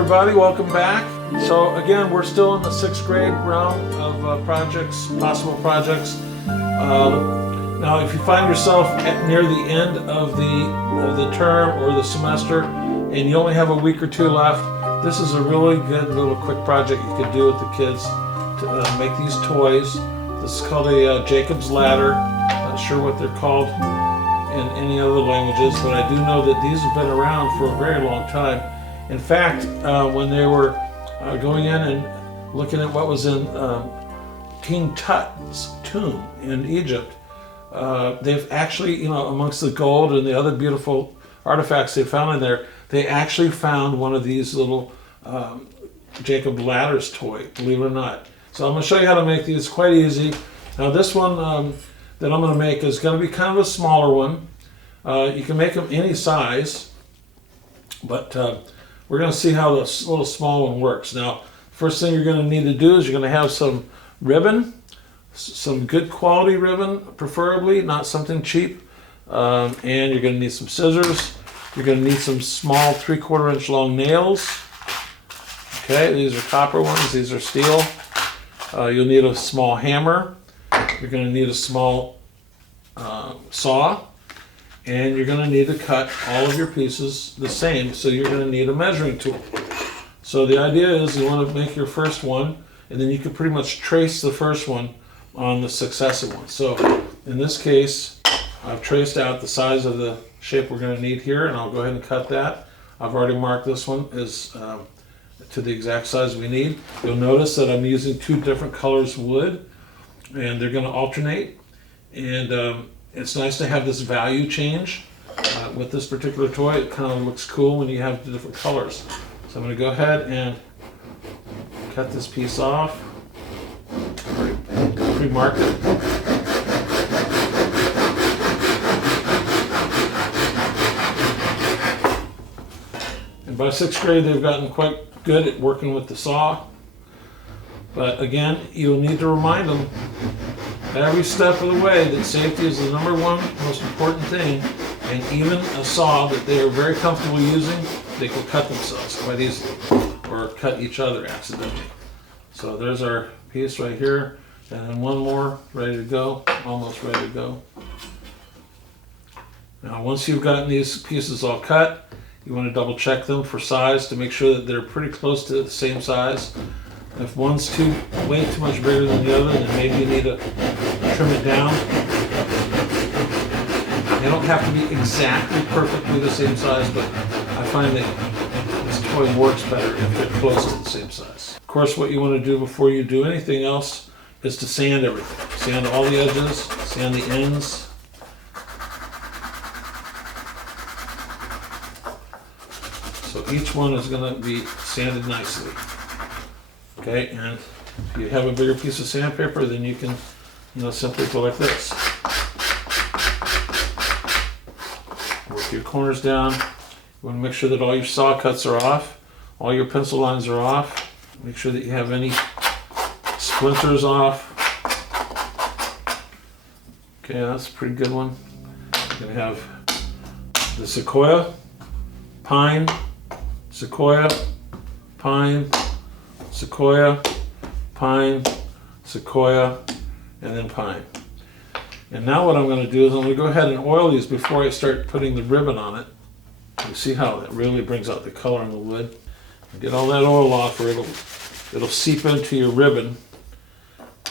everybody, welcome back. So again, we're still in the 6th grade round of projects, possible projects. Now if you find yourself near the end of the term or the semester and you only have a week or two left, this is a really good little quick project you could do with the kids to make these toys. This is called a Jacob's ladder. Not sure what they're called in any other languages, but I do know that these have been around for a very long time. In fact, when they were going in and looking at what was in King Tut's tomb in Egypt, they've actually, amongst the gold and the other beautiful artifacts they found in there, they actually found one of these little Jacob ladders toy, believe it or not. So I'm going to show you how to make these quite easy. Now this one that I'm going to make is going to be kind of a smaller one. You can make them any size, but we're going to see how this little small one works. Now, first thing you're going to need to do is you're going to have some ribbon, some good quality ribbon, preferably, not something cheap. And you're going to need some scissors. You're going to need some small 3/4 inch long nails. Okay, these are copper ones, these are steel. You'll need a small hammer. You're going to need a small saw. And you're going to need to cut all of your pieces the same, so you're going to need a measuring tool. So the idea is you want to make your first one, and then you can pretty much trace the first one on the successive one. So in this case, I've traced out the size of the shape we're going to need here, and I'll go ahead and cut that. I've already marked this one as to the exact size we need. You'll notice that I'm using 2 different colors of wood, and they're going to alternate. And it's nice to have this value change with this particular toy. It kind of looks cool when you have the different colors. So I'm going to go ahead and cut this piece off. Pre-mark it. And by 6th grade, they've gotten quite good at working with the saw. But again, you'll need to remind them every step of the way that safety is the #1 most important thing, and even a saw that they are very comfortable using, they can cut themselves quite easily or cut each other accidentally. So there's our piece right here, and then one more ready to go, almost ready to go. Now once you've gotten these pieces all cut, you want to double check them for size to make sure that they're pretty close to the same size. If one's way too much bigger than the other, then maybe you need to trim it down. They don't have to be exactly perfectly the same size, but I find that this toy works better if they're close to the same size. Of course, what you want to do before you do anything else is to sand everything. Sand all the edges, sand the ends. So each one is going to be sanded nicely. Okay, and if you have a bigger piece of sandpaper, then you can, simply go like this. Work your corners down. You want to make sure that all your saw cuts are off, all your pencil lines are off. Make sure that you have any splinters off. Okay, that's a pretty good one. You're going to have the sequoia, pine, sequoia, pine, sequoia, pine, sequoia, and then pine. And now what I'm going to do is I'm going to go ahead and oil these before I start putting the ribbon on it. You see how that really brings out the color on the wood. Get all that oil off, or it'll seep into your ribbon,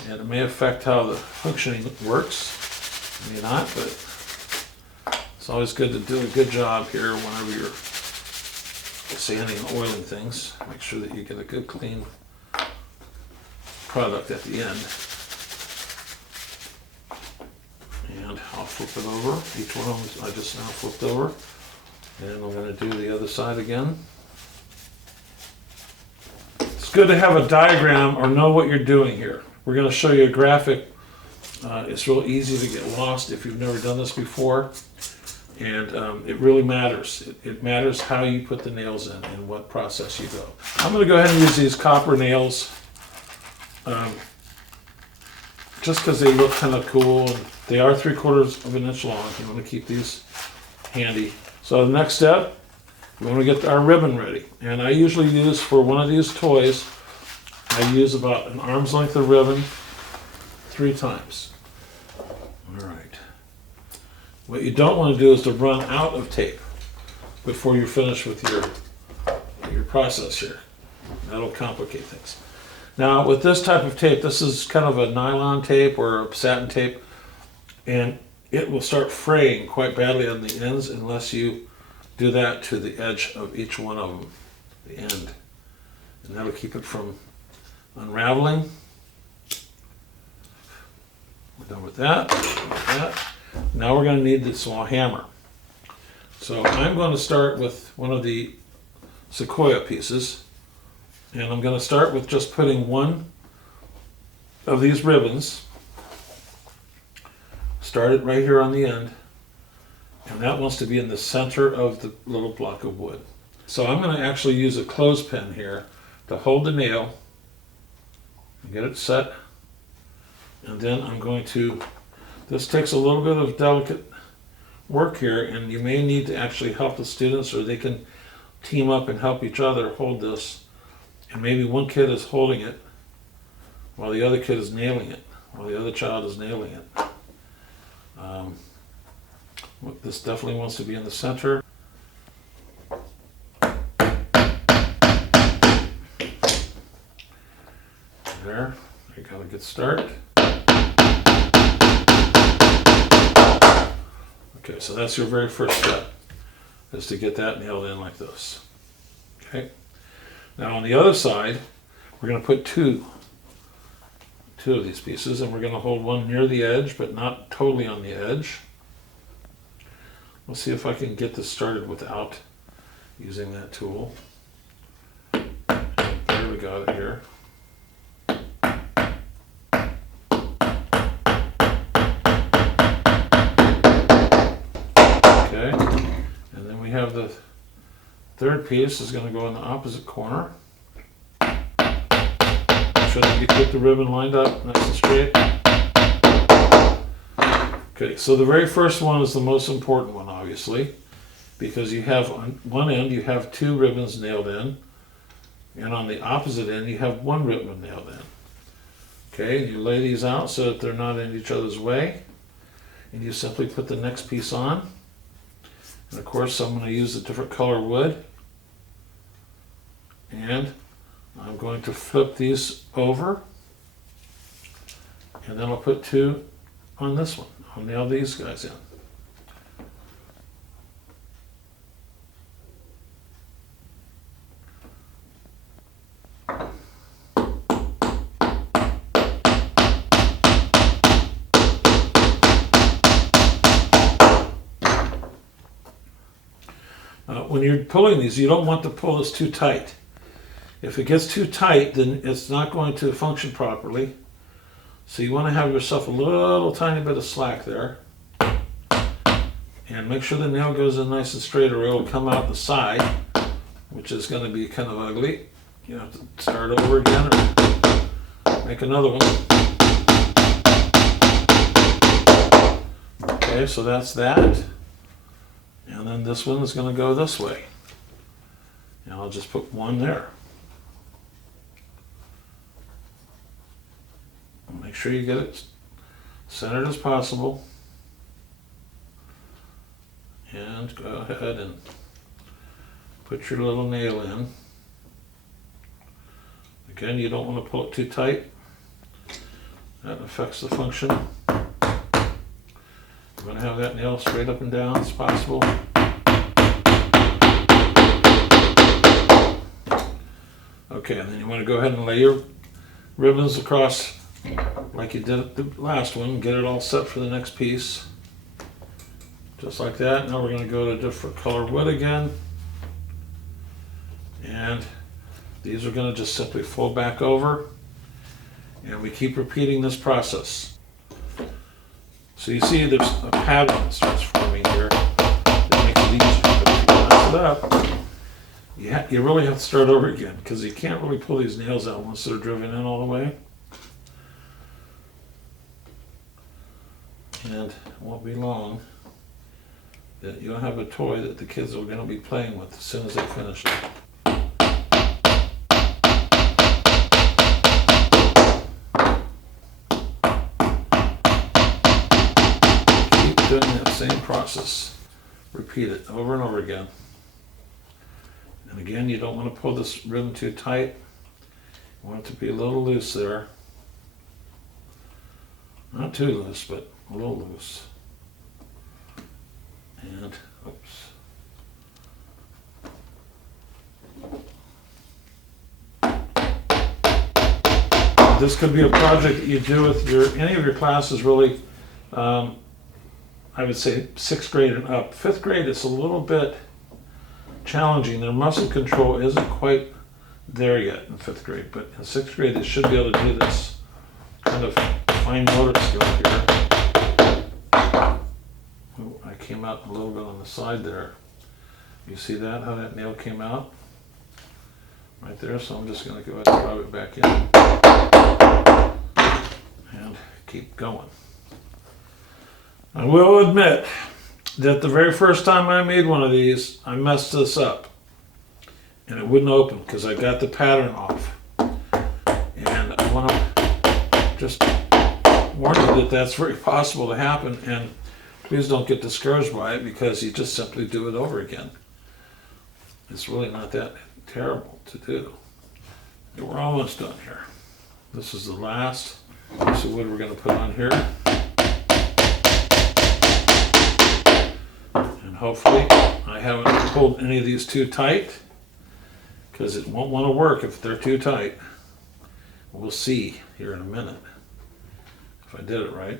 and it may affect how the functioning works. It may not, but it's always good to do a good job here whenever you're sanding and oiling things. Make sure that you get a good clean product at the end. And I'll flip it over. Each one of them I just now flipped over. And I'm going to do the other side again. It's good to have a diagram or know what you're doing here. We're going to show you a graphic. It's real easy to get lost if you've never done this before. And it really matters. It matters how you put the nails in and what process you go. I'm going to go ahead and use these copper nails just because they look kind of cool. And they are 3/4 of an inch long. You want to keep these handy. So the next step we want to get our ribbon ready. And I usually use, for one of these toys, I use about an arm's length of ribbon 3 times. All right. What you don't want to do is to run out of tape before you're finished with your process here. That'll complicate things. Now with this type of tape, this is kind of a nylon tape or a satin tape, and it will start fraying quite badly on the ends unless you do that to the edge of each one of them, the end. And that'll keep it from unraveling. We're done with that. Now we're going to need the small hammer. So I'm going to start with one of the Sequoia pieces, and I'm going to start with just putting one of these ribbons. Start it right here on the end, and that wants to be in the center of the little block of wood. So I'm going to actually use a clothespin here to hold the nail and get it set, and then I'm going to, this takes a little bit of delicate work here, and you may need to actually help the students, or they can team up and help each other hold this, and maybe one kid is holding it while the other kid is nailing it, while the other child is nailing it. This definitely wants to be in the center. There, you got a good start. Okay, so that's your very first step, is to get that nailed in like this. Okay. Now on the other side, we're going to put two of these pieces, and we're going to hold one near the edge, but not totally on the edge. Let's see if I can get this started without using that tool. There we got it here. Okay, and then we have the third piece is going to go in the opposite corner. Make sure that you keep the ribbon lined up nice and straight. Okay, so the very first one is the most important one, obviously, because you have on one end you have 2 ribbons nailed in, and on the opposite end you have 1 ribbon nailed in. Okay, and you lay these out so that they're not in each other's way, and you simply put the next piece on. And of course I'm going to use a different color wood, and I'm going to flip these over, and then I'll put 2 on this one. I'll nail these guys in. When you're pulling these, you don't want to pull this too tight. If it gets too tight, then it's not going to function properly. So you want to have yourself a little tiny bit of slack there. And make sure the nail goes in nice and straight, or it will come out the side, which is going to be kind of ugly. You have to start over again or make another one. Okay, so that's that. And then this one is going to go this way. And I'll just put one there. Make sure you get it centered as possible. And go ahead and put your little nail in. Again, you don't want to pull it too tight. That affects the function. You want to have that nail straight up and down as possible. Okay, and then you want to go ahead and lay your ribbons across like you did the last one. Get it all set for the next piece. Just like that. Now we're going to go to different color wood again. And these are going to just simply fold back over. And we keep repeating this process. So you see there's a pattern that starts forming here that makes it easier. But if you mess it up, you really have to start over again, because you can't really pull these nails out once they're driven in all the way. And it won't be long that you'll have a toy that the kids are going to be playing with as soon as they finish it. Keep doing that same process. Repeat it over and over again. And again, you don't want to pull this ribbon too tight. You want it to be a little loose there. Not too loose, but a little loose. And, oops. This could be a project that you do with any of your classes, really. I would say 6th grade and up. 5th grade, it's a little bit challenging. Their muscle control isn't quite there yet in 5th grade, but in 6th grade, they should be able to do this kind of fine motor skill here. Ooh, I came out a little bit on the side there. You see that, how that nail came out? Right there, so I'm just going to go ahead and rub it back in. And keep going. I will admit that the very first time I made one of these, I messed this up. And it wouldn't open because I got the pattern off. And I want to just warn you that that's very possible to happen, and please don't get discouraged by it because you just simply do it over again. It's really not that terrible to do. And we're almost done here. This is the last piece of wood we're going to put on here. And hopefully I haven't pulled any of these too tight, because it won't want to work if they're too tight. We'll see here in a minute if I did it right.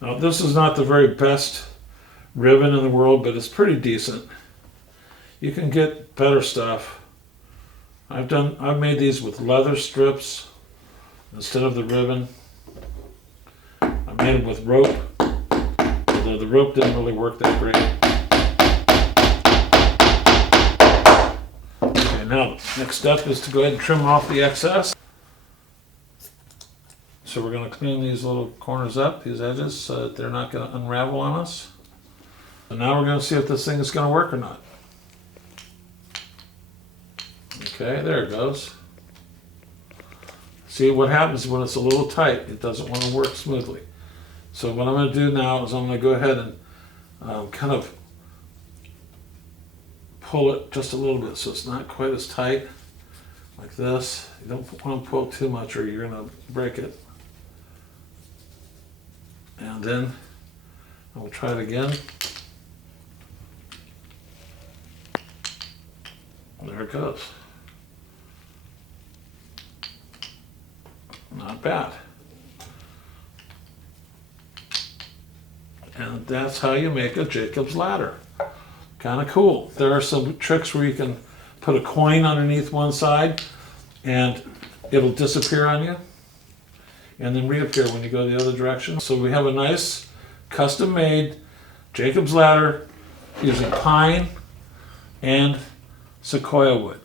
Now this is not the very best ribbon in the world, but it's pretty decent. You can get better stuff. I've made these with leather strips instead of the ribbon. I made them with rope, although the rope didn't really work that great. Okay, now next step is to go ahead and trim off the excess. So we're going to clean these little corners up, these edges, so that they're not going to unravel on us. So now we're going to see if this thing is going to work or not. Okay, there it goes. See what happens when it's a little tight. It doesn't want to work smoothly. So what I'm going to do now is I'm going to go ahead and kind of pull it just a little bit so it's not quite as tight, like this. You don't want to pull too much or you're going to break it. And then I'll try it again. There it goes. Not bad. And that's how you make a Jacob's ladder. Kind of cool. There are some tricks where you can put a coin underneath one side and it'll disappear on you and then reappear when you go the other direction. So we have a nice custom-made Jacob's ladder using pine and sequoia wood.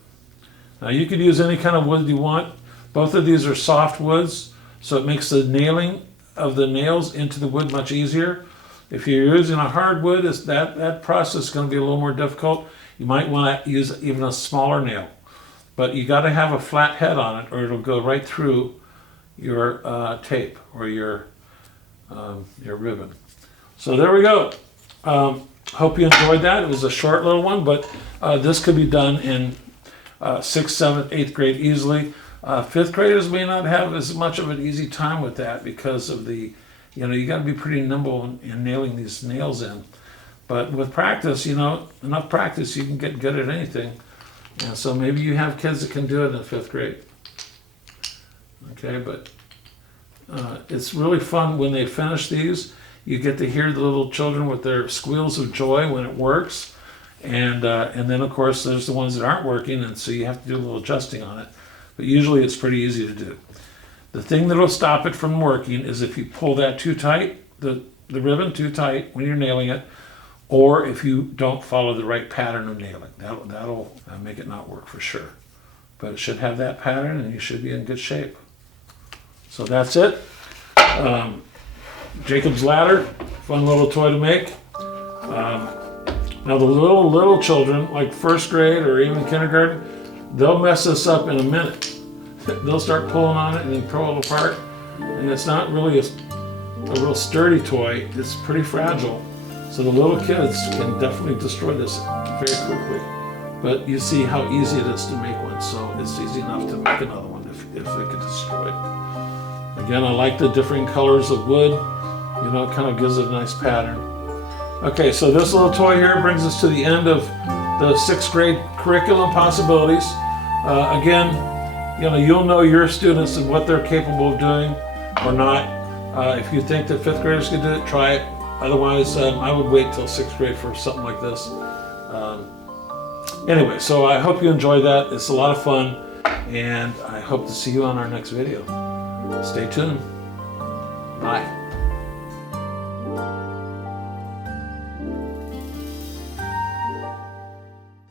Now you could use any kind of wood you want. Both of these are soft woods, so it makes the nailing of the nails into the wood much easier. If you're using a hardwood, that process is going to be a little more difficult. You might want to use even a smaller nail, but you got to have a flat head on it, or it'll go right through your tape or your ribbon. So there we go. Hope you enjoyed that. It was a short little one, but this could be done in 6th, 7th, 8th grade easily. 5th graders may not have as much of an easy time with that because of the, you got to be pretty nimble in nailing these nails in. But with practice, enough practice, you can get good at anything. And so maybe you have kids that can do it in 5th grade. Okay, but it's really fun when they finish these. You get to hear the little children with their squeals of joy when it works. And then, of course, there's the ones that aren't working, and so you have to do a little adjusting on it. But usually it's pretty easy to do. The thing that will stop it from working is if you pull that too tight, the ribbon too tight when you're nailing it, or if you don't follow the right pattern of nailing. That'll make it not work for sure. but it should have that pattern and you should be in good shape. So that's it. Jacob's ladder, fun little toy to make. Now the little children, like first grade or even kindergarten, they'll mess this up in a minute. They'll start pulling on it and then throw it apart. And it's not really a real sturdy toy. It's pretty fragile. So the little kids can definitely destroy this very quickly. But you see how easy it is to make one. So it's easy enough to make another one if it gets destroyed. Again, I like the different colors of wood. You know, it kind of gives it a nice pattern. Okay, so this little toy here brings us to the end of the 6th grade curriculum possibilities. Again, you know, you'll know your students and what they're capable of doing or not. If you think that 5th graders can do it, try it. Otherwise, I would wait till 6th grade for something like this. Anyway, so I hope you enjoyed that. It's a lot of fun, and I hope to see you on our next video. Stay tuned. Bye.